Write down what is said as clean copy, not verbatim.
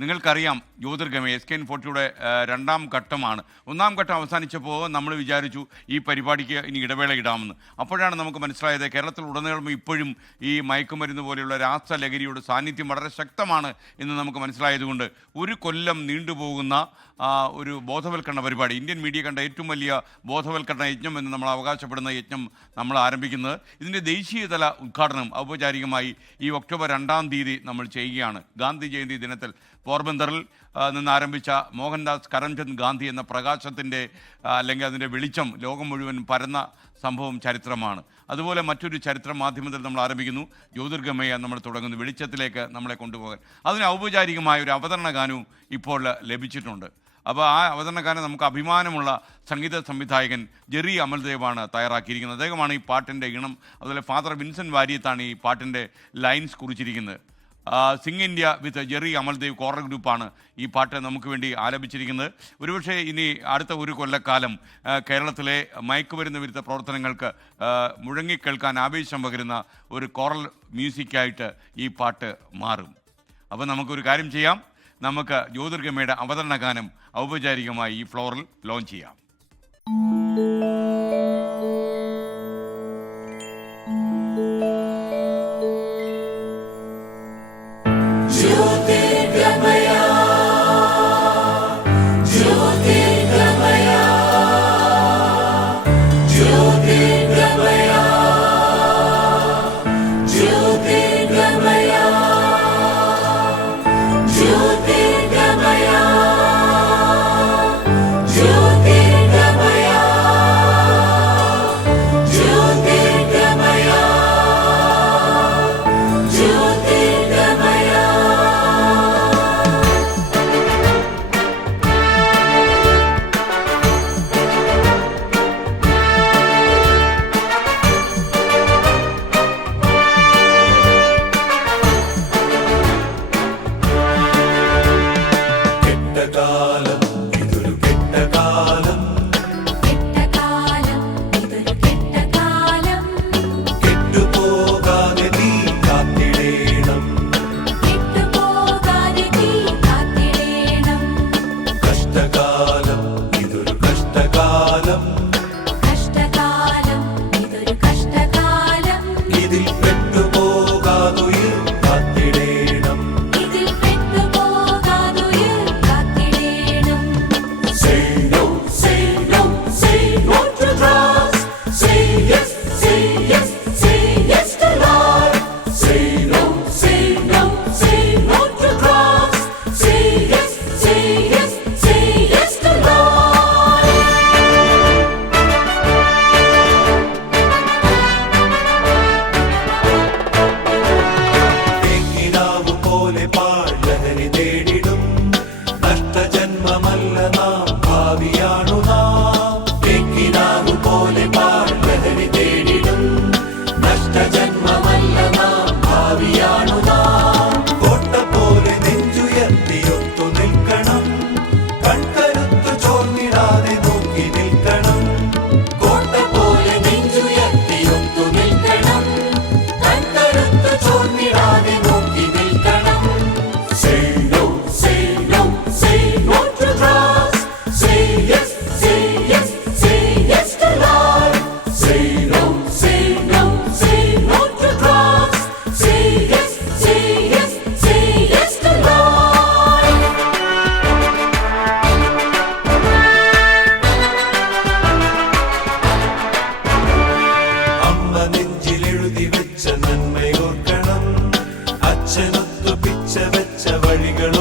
നിങ്ങൾക്കറിയാം ജ്യോതിർഗമയ SKN40യുടെ രണ്ടാം ഘട്ടമാണ്. ഒന്നാം ഘട്ടം അവസാനിച്ചപ്പോൾ നമ്മൾ വിചാരിച്ചു ഈ പരിപാടിക്ക് ഇനി ഇടവേള ഇടാമെന്ന്. അപ്പോഴാണ് നമുക്ക് മനസ്സിലായത് കേരളത്തിൽ ഉടനീളം ഇപ്പോഴും ഈ മയക്കുമരുന്ന് പോലെയുള്ള രാസലഹരിയുടെ സാന്നിധ്യം വളരെ ശക്തമാണ് എന്ന് നമുക്ക് മനസ്സിലായതുകൊണ്ട് ഒരു കൊല്ലം നീണ്ടുപോകുന്ന ഒരു ബോധവൽക്കരണ പരിപാടി, ഇന്ത്യൻ മീഡിയ കണ്ട ഏറ്റവും വലിയ ബോധവൽക്കരണ യജ്ഞം എന്ന് നമ്മൾ അവകാശപ്പെടുന്ന യജ്ഞം നമ്മൾ ആരംഭിക്കുന്നത്. ഇതിൻ്റെ ദേശീയതല ഉദ്ഘാടനം ഔപചാരികമായി ഈ ഒക്ടോബർ 2-ാം തീയതി നമ്മൾ ചെയ്യുകയാണ്. ഗാന്ധി ജയന്തി ദിനത്തിൽ പോർബന്തറിൽ നിന്ന് ആരംഭിച്ച മോഹൻദാസ് കരംചന്ദ് ഗാന്ധി എന്ന പ്രകാശത്തിൻ്റെ അല്ലെങ്കിൽ അതിൻ്റെ വെളിച്ചം ലോകം മുഴുവൻ പരന്ന സംഭവം ചരിത്രമാണ്. അതുപോലെ മറ്റൊരു ചരിത്ര മാധ്യമത്തിൽ നമ്മൾ ആരംഭിക്കുന്നു. ജ്യോതിർഗമയ നമ്മൾ തുടങ്ങുന്നു, വെളിച്ചത്തിലേക്ക് നമ്മളെ കൊണ്ടുപോകാൻ. അതിന് ഔപചാരികമായ ഒരു അവതരണ ഗാനവും ഇപ്പോൾ ലഭിച്ചിട്ടുണ്ട്. അപ്പോൾ ആ അവതരണ ഗാനം നമുക്ക് അഭിമാനമുള്ള സംഗീത സംവിധായകൻ ജെറി അമൽദേവാണ് തയ്യാറാക്കിയിരിക്കുന്നത്. അദ്ദേഹമാണ് ഈ പാട്ടിൻ്റെ ഈണം. അതുപോലെ ഫാദർ വിൻസെൻ്റ് വാര്യത്താണ് ഈ പാട്ടിൻ്റെ ലൈൻസ് കുറിച്ചിരിക്കുന്നത്. Sing India with Jerry Amaldev choral ഗ്രൂപ്പാണ് ഈ പാട്ട് നമുക്ക് വേണ്ടി ആലപിച്ചിരിക്കുന്നത്. ഒരുപക്ഷെ ഇനി അടുത്ത ഒരു കൊല്ലക്കാലം കേരളത്തിലെ മയക്കുമരുന്ന് വിരുദ്ധ പ്രവർത്തനങ്ങൾക്ക് മുഴങ്ങിക്കേൾക്കാൻ ആവേശം പകരുന്ന ഒരു കോറൽ മ്യൂസിക്കായിട്ട് ഈ പാട്ട് മാറും. അപ്പോൾ നമുക്കൊരു കാര്യം ചെയ്യാം, നമുക്ക് ജ്യോതിർഗമയുടെ അവതരണ ഗാനം ഔപചാരികമായി ഈ ഫ്ലോറിൽ ലോഞ്ച് ചെയ്യാം. അച്ഛനൊത്തു പിച്ച വെച്ച വഴികളും